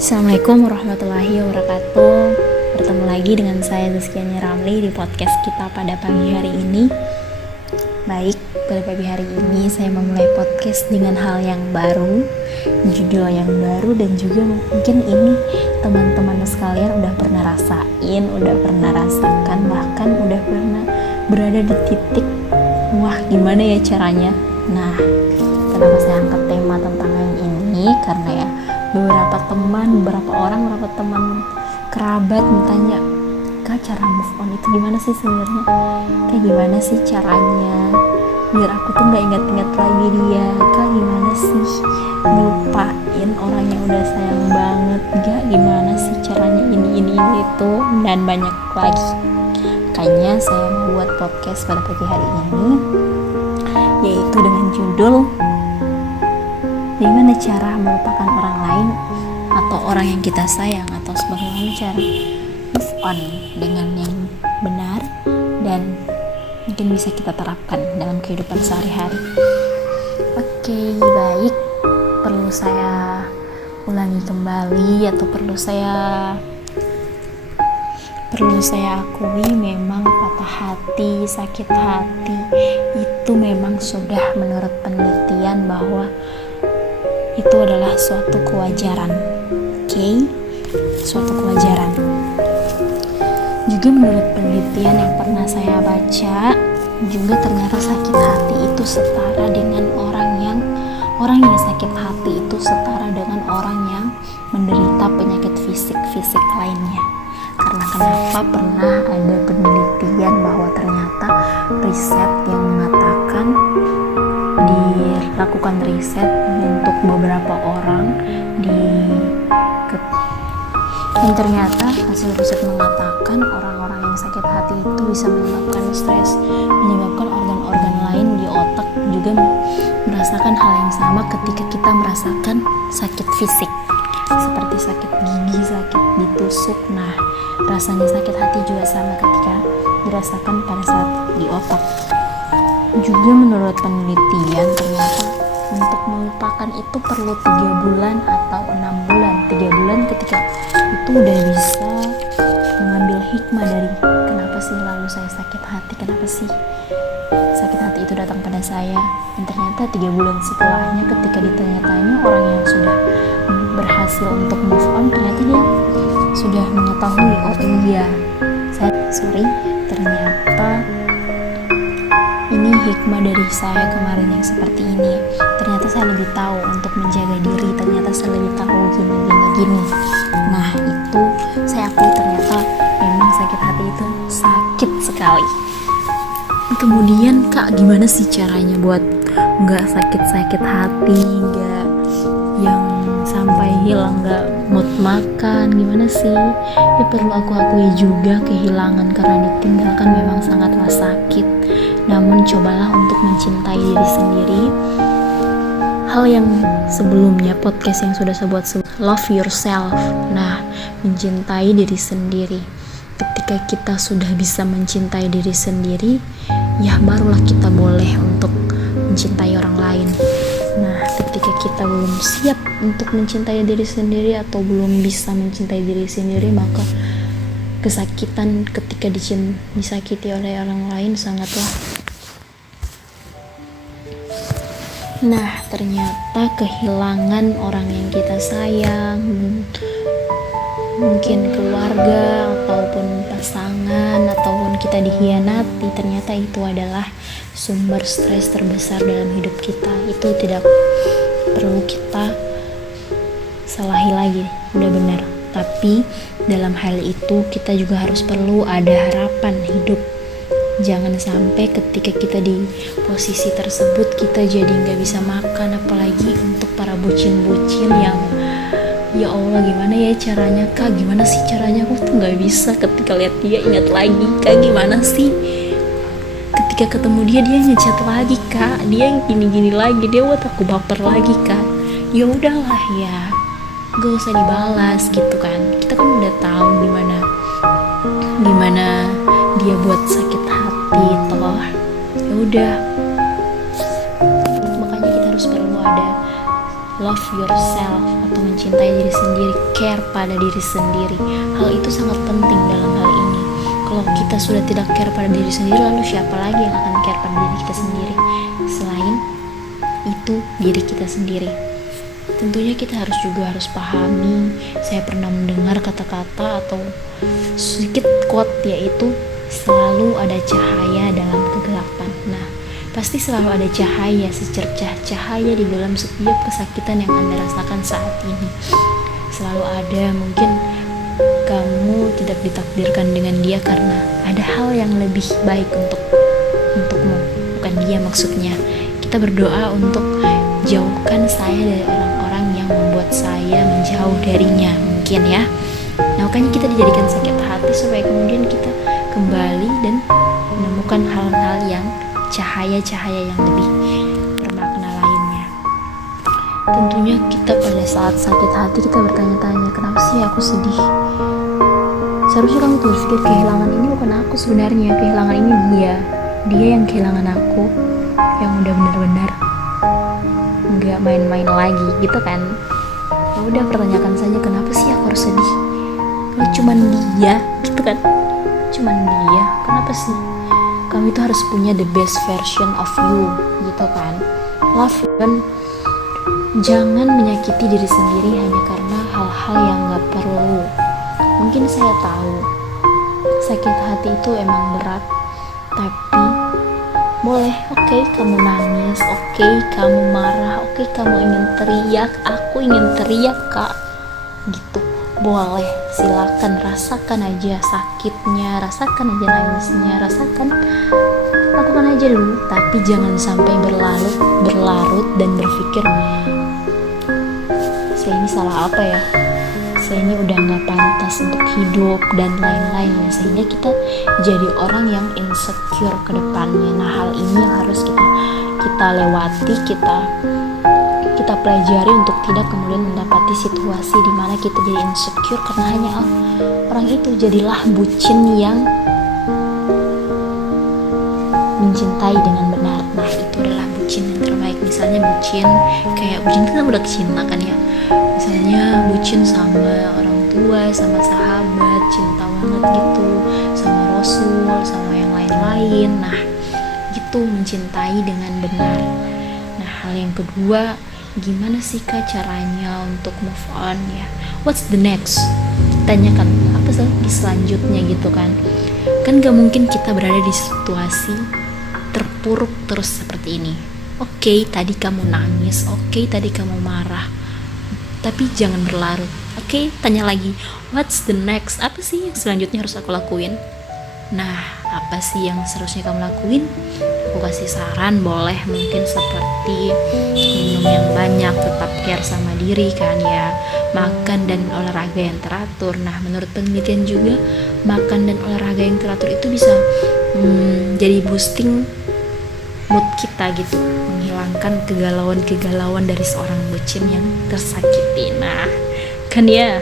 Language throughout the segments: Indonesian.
Assalamualaikum warahmatullahi wabarakatuh. Bertemu lagi dengan saya Zaskiani Ramli di podcast kita pada pagi hari ini. Baik, pada pagi hari ini saya memulai podcast dengan hal yang baru, judul yang baru, dan juga mungkin ini teman-teman sekalian udah pernah rasain, udah pernah rasakan, bahkan udah pernah berada di titik wah gimana ya caranya. Nah, kenapa saya angkat tema tentang yang ini? Karena ya beberapa teman, beberapa teman kerabat bertanya, Kak, cara move on itu gimana sih sebenarnya? Kayak gimana sih caranya biar aku tuh nggak ingat-ingat lagi dia? Kak, gimana sih ngelupain orang yang udah sayang banget? Gak, gimana sih caranya ini itu dan banyak lagi. Makanya saya membuat podcast pada pagi hari ini, yaitu dengan judul gimana cara melupakan orang lain atau orang yang kita sayang, atau bagaimana cara move on dengan yang benar dan mungkin bisa kita terapkan dalam kehidupan sehari-hari. Oke, baik. Perlu saya ulangi kembali atau perlu saya akui, memang patah hati, sakit hati itu memang sudah menurut penelitian bahwa itu adalah suatu kewajaran. Suatu kewajaran. Juga menurut penelitian yang pernah saya baca, juga ternyata sakit hati itu setara dengan orang yang sakit hati itu setara dengan orang yang menderita penyakit fisik lainnya. Karena kenapa? Pernah ada penelitian bahwa ternyata riset yang mengatakan, dilakukan riset untuk beberapa orang dan ternyata hasil riset mengatakan orang-orang yang sakit hati itu bisa menyebabkan stres, menyebabkan organ-organ lain di otak juga merasakan hal yang sama ketika kita merasakan sakit fisik, seperti sakit gigi, sakit ditusuk. Nah, rasanya sakit hati juga sama ketika dirasakan pada saat di otak. Juga menurut penelitian ternyata untuk melupakan itu perlu 3 bulan atau 6 bulan. 3 bulan ketika itu udah bisa mengambil hikmah dari kenapa sih lalu saya sakit hati, kenapa sih sakit hati itu datang pada saya. Dan ternyata 3 bulan setelahnya ketika ditanya-tanya orang yang sudah berhasil untuk move on, ternyata dia sudah mengetahui, oh iya ternyata ini hikmah dari saya kemarin yang seperti ini. Ternyata saya lebih tahu untuk menjaga diri, ternyata saya lebih tahu gini. Nah, itu saya akui ternyata memang sakit hati itu sakit sekali. Kemudian, Kak, gimana sih caranya buat nggak sakit hati, nggak yang sampai hilang nggak mood makan? Gimana sih? Ya perlu aku akui juga, kehilangan karena ditinggalkan memang sangatlah sakit. Namun cobalah untuk mencintai diri sendiri. Hal yang sebelumnya podcast yang sudah saya buat, love yourself. Nah, mencintai diri sendiri. Ketika kita sudah bisa mencintai diri sendiri, ya barulah kita boleh untuk mencintai orang lain. Nah, ketika kita belum siap untuk mencintai diri sendiri atau belum bisa mencintai diri sendiri, maka kesakitan ketika disakiti oleh orang lain sangatlah. Nah, ternyata kehilangan orang yang kita sayang, mungkin keluarga ataupun pasangan, ataupun kita dikhianati, ternyata itu adalah sumber stres terbesar dalam hidup kita. Itu tidak perlu kita salahi lagi, udah benar. Tapi dalam hal itu kita juga harus perlu ada harapan hidup. Jangan sampai ketika kita di posisi tersebut kita jadi gak bisa makan. Apalagi untuk para bucin-bucin yang ya Allah gimana ya caranya, Kak, gimana sih caranya, aku tuh gak bisa ketika lihat dia ingat lagi. Kak, gimana sih ketika ketemu dia ngechat lagi, Kak, dia gini-gini lagi, dia buat aku baper lagi, Kak. Ya udahlah ya, gak usah dibalas gitu kan. Kita kan udah tahu gimana dia buat sakit hati toh. Ya udah, makanya kita harus perlu ada love yourself atau mencintai diri sendiri, care pada diri sendiri. Hal itu sangat penting dalam hal ini. Kalau kita sudah tidak care pada diri sendiri, lalu siapa lagi yang akan care pada diri kita sendiri selain itu diri kita sendiri? Tentunya kita harus pahami. Saya pernah mendengar kata-kata atau sedikit quote, yaitu selalu ada cahaya dalam kegelapan. Nah, pasti selalu ada cahaya, secercah cahaya di dalam setiap kesakitan yang Anda rasakan saat ini. Selalu ada. Mungkin kamu tidak ditakdirkan dengan dia karena ada hal yang lebih baik untukmu, bukan dia maksudnya. Kita berdoa untuk jauhkan saya dari orang-orang yang membuat saya menjauh darinya, mungkin ya. Nah, makanya kita dijadikan sakit hati supaya kemudian kita kembali dan menemukan hal-hal yang cahaya-cahaya yang lebih bermakna lainnya. Tentunya kita pada saat sakit hati kita bertanya-tanya, kenapa sih aku sedih? Seharusnya kamu tuh berpikir, kehilangan ini bukan aku sebenarnya, kehilangan ini dia yang kehilangan aku, yang udah benar-benar nggak main-main lagi gitu kan. Ya udah, pertanyakan saja, kenapa sih aku harus sedih? Kalau cuman dia gitu kan, cuman dia, kenapa sih? Kamu itu harus punya the best version of you gitu kan. Love you kan. Jangan menyakiti diri sendiri hanya karena hal-hal yang gak perlu. Mungkin saya tahu sakit hati itu emang berat, tapi boleh, oke, kamu nangis, oke, kamu marah, oke, kamu ingin teriak, aku ingin teriak kak, gitu. Boleh, silakan, rasakan aja sakitnya, rasakan aja nangisnya, lakukan aja dulu. Tapi jangan sampai berlarut dan berpikir, saya ini salah apa ya, saya ini udah gak pantas untuk hidup dan lain-lain ya, sehingga kita jadi orang yang insecure ke depannya. Nah, hal ini yang harus kita lewati, kita pelajari untuk tidak kemudian mendapati situasi di mana kita jadi insecure karena hanya orang itu. Jadilah bucin yang mencintai dengan benar. Nah, itu adalah bucin yang terbaik. Misalnya bucin itu kan udah cinta kan ya, misalnya bucin sama orang tua, sama sahabat, cinta banget gitu, sama Rasul, sama yang lain-lain. Nah, gitu, mencintai dengan benar. Nah, hal yang kedua, gimana sih kak caranya untuk move on ya? What's the next? Tanyakan apa sih selanjutnya gitu kan? Kan gak mungkin kita berada di situasi terpuruk terus seperti ini. Oke, tadi kamu nangis, oke, tadi kamu marah, tapi jangan berlarut. Oke, tanya lagi, what's the next? Apa sih yang selanjutnya harus aku lakuin? Nah, apa sih yang seharusnya kamu lakuin? Aku kasih saran, boleh mungkin seperti minum yang banyak, tetap care sama diri kan ya, makan dan olahraga yang teratur. Nah, menurut penelitian juga, makan dan olahraga yang teratur itu bisa jadi boosting mood kita gitu, menghilangkan kegalauan dari seorang bucin yang tersakiti. Nah, kan ya,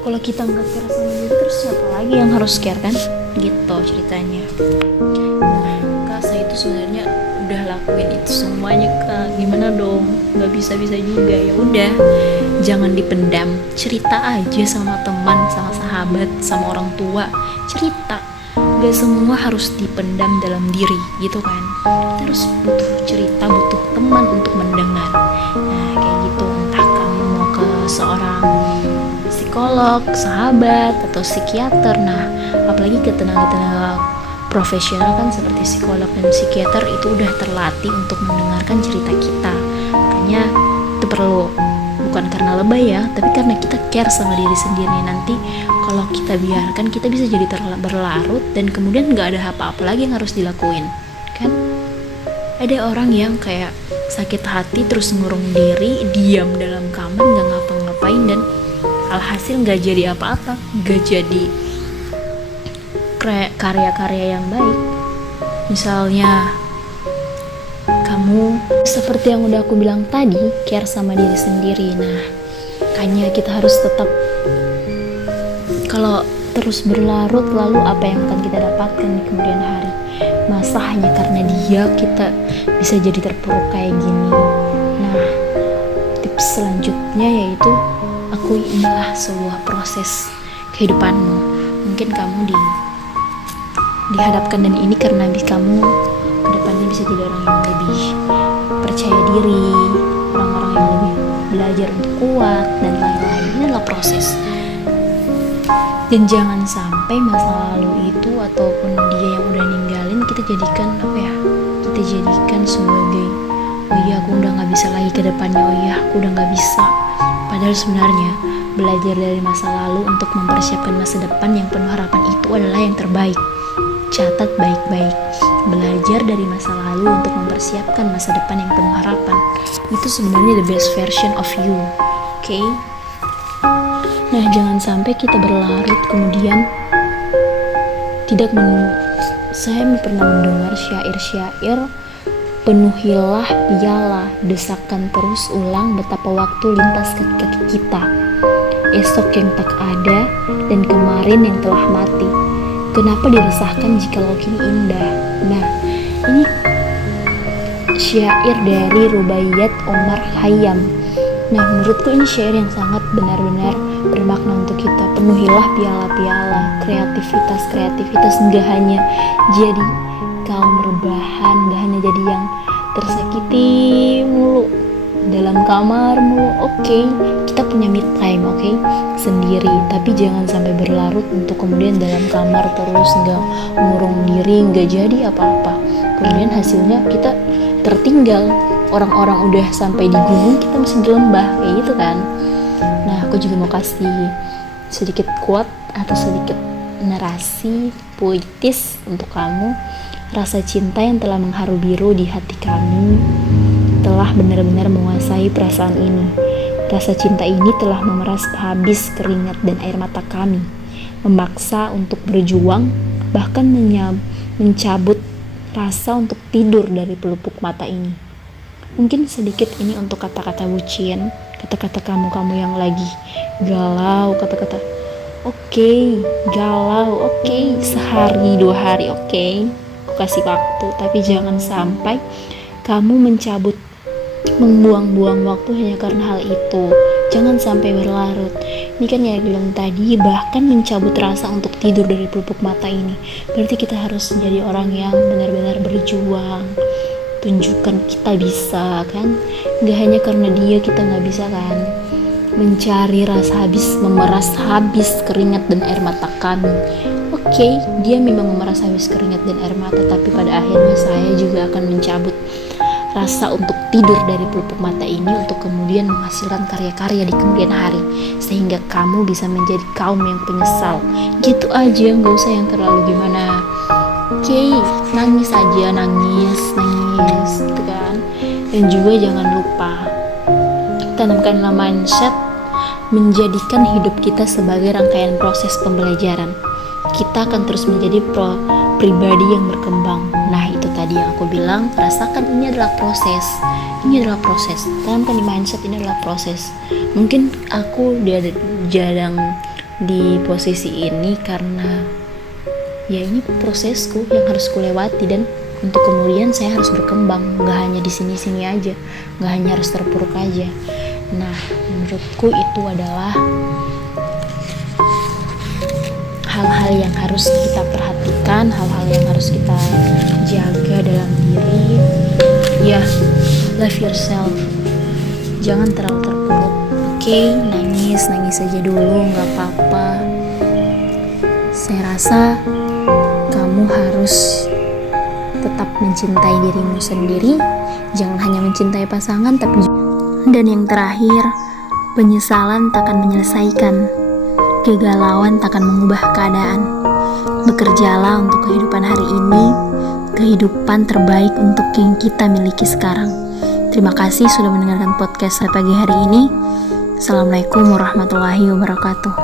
kalau kita nggak care sama diri, terus siapa lagi yang harus care kan? Gitu ceritanya. Nah, kak, saya itu sebenarnya udah lakuin itu semuanya kak, gimana dong? Nggak bisa juga. Ya udah, jangan dipendam, cerita aja sama teman, sama sahabat, sama orang tua, cerita. Gak semua harus dipendam dalam diri gitu kan. Kita harus butuh cerita, butuh teman untuk mendengar. Nah, kayak gitu, entah kamu mau ke seorang psikolog, sahabat, atau psikiater. Nah, apalagi ke tenaga-tenaga profesional kan seperti psikolog dan psikiater itu udah terlatih untuk mendengarkan cerita kita. Makanya itu perlu, bukan karena lebay ya, tapi karena kita care sama diri sendiri. Nanti kalau kita biarkan, kita bisa jadi berlarut dan kemudian gak ada apa-apa lagi yang harus dilakuin kan. Ada orang yang kayak sakit hati terus ngurung diri, diam dalam kamar, gak ngapa-ngapain, dan alhasil gak jadi apa-apa, gak jadi karya-karya yang baik. Misalnya kamu seperti yang udah aku bilang tadi, care sama diri sendiri. Nah, makanya kita harus tetap, kalau terus berlarut, lalu apa yang akan kita dapatkan di kemudian hari? Masa hanya karena dia kita bisa jadi terpuruk kayak gini? Nah, selanjutnya yaitu akui inilah sebuah proses kehidupanmu. Mungkin kamu dihadapkan dan ini karena kamu kedepannya bisa jadi orang yang lebih percaya diri, orang-orang yang lebih belajar untuk kuat dan lain-lain. Ini adalah proses. Dan jangan sampai masa lalu itu ataupun dia yang udah ninggalin kita jadikan kita jadikan sebagai oh iya aku udah gak bisa lagi ke depannya, oh iya aku udah gak bisa. Padahal sebenarnya belajar dari masa lalu untuk mempersiapkan masa depan yang penuh harapan itu adalah yang terbaik. Catat baik-baik, belajar dari masa lalu untuk mempersiapkan masa depan yang penuh harapan itu sebenarnya the best version of you. Oke? Nah, jangan sampai kita berlarut kemudian saya pernah mendengar syair-syair, penuhilah piala, desakan terus ulang betapa waktu lintas kaki kita, esok yang tak ada dan kemarin yang telah mati. Kenapa diresahkan jikalau kini indah? Nah, ini syair dari Rubaiyat Omar Khayyam. Nah, menurutku ini syair yang sangat benar-benar bermakna untuk kita. Penuhilah piala-piala, kreativitas gak hanya jadi kaum rebahan, gak hanya jadi yang tersakiti mulu dalam kamar mulu. Oke, kita punya me time, oke, sendiri, tapi jangan sampai berlarut untuk kemudian dalam kamar terus gak ngurung diri, gak jadi apa-apa. Kemudian hasilnya kita tertinggal. Orang-orang udah sampai di gunung, kita masih di lembah, kayak gitu kan. Nah, aku juga mau kasih sedikit quote atau sedikit narasi puitis untuk kamu. Rasa cinta yang telah mengharu biru di hati kami telah benar-benar menguasai perasaan ini. Rasa cinta ini telah memeras habis keringat dan air mata kami, memaksa untuk berjuang, bahkan mencabut rasa untuk tidur dari pelupuk mata ini. Mungkin sedikit ini untuk kata-kata bucin, kata-kata kamu yang lagi galau, kata-kata galau, sehari 2 hari, aku kasih waktu, tapi jangan sampai kamu membuang-buang waktu hanya karena hal itu. Jangan sampai berlarut. Ini kan ya bilang tadi, bahkan mencabut rasa untuk tidur dari pelupuk mata ini. Berarti kita harus menjadi orang yang benar-benar berjuang. Tunjukkan kita bisa kan, gak hanya karena dia kita gak bisa kan. Mencari rasa habis, memeras habis keringat dan air mata kami. Dia memang memeras habis keringat dan air mata, tapi pada akhirnya saya juga akan mencabut rasa untuk tidur dari pelupuk mata ini untuk kemudian menghasilkan karya-karya di kemudian hari, sehingga kamu bisa menjadi kaum yang penyesal. Gitu aja, gak usah yang terlalu gimana. Nangis aja, nangis gitu kan. Dan juga jangan lupa tanamkanlah mindset menjadikan hidup kita sebagai rangkaian proses pembelajaran. Kita akan terus menjadi pribadi yang berkembang. Nah, itu tadi yang aku bilang, rasakan ini adalah proses. Tanamkan di mindset ini adalah proses. Mungkin aku jarang di posisi ini karena ya ini prosesku yang harus kulewati, dan untuk kemudian saya harus berkembang, gak hanya di sini-sini aja, gak hanya harus terpuruk aja. Nah, menurutku itu adalah hal-hal yang harus kita perhatikan, hal-hal yang harus kita jaga dalam diri. Ya, love yourself, jangan terlalu terpuruk. Nangis aja dulu, gak apa-apa. Saya rasa kamu harus tetap mencintai dirimu sendiri. Jangan hanya mencintai pasangan, tapi juga. Dan yang terakhir, penyesalan takkan menyelesaikan, kegalauan takkan mengubah keadaan. Bekerjalah untuk kehidupan hari ini, kehidupan terbaik untuk yang kita miliki sekarang. Terima kasih sudah mendengarkan podcast pagi hari ini. Assalamualaikum warahmatullahi wabarakatuh.